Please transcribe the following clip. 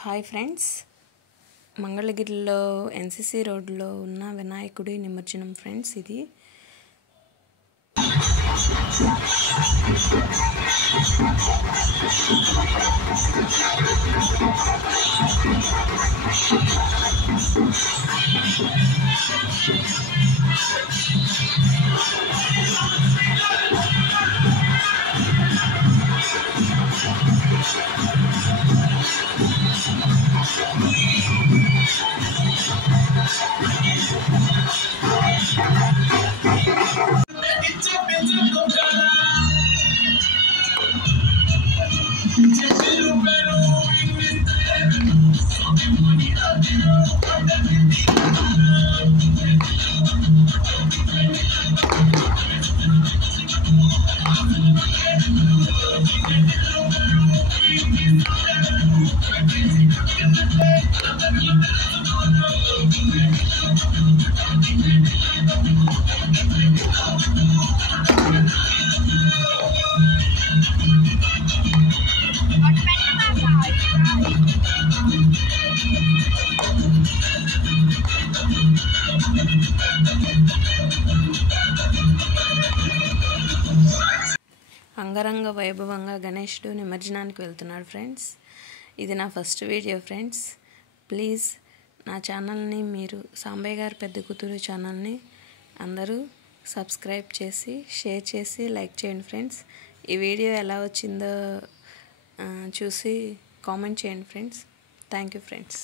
Hi friends, మంగళగిరిలో NCC రోడ్లో ఉన్న వినాయకుడి నిమజ్జనం ఫ్రెండ్స్. ఇది అంగరంగ వైభవంగా గణేశుడు నిమజ్జనానికి వెళ్తున్నాడు ఫ్రెండ్స్. ఇది నా ఫస్ట్ వీడియో ఫ్రెండ్స్. ప్లీజ్ నా ఛానల్ని, మీరు సాంబయ్య గారి పెద్ద కూతురు ఛానల్ని అందరూ సబ్స్క్రైబ్ చేసి, షేర్ చేసి, లైక్ చేయండి ఫ్రెండ్స్. ఈ వీడియో ఎలా వచ్చిందో చూసి కామెంట్ చేయండి ఫ్రెండ్స్. Thank you friends.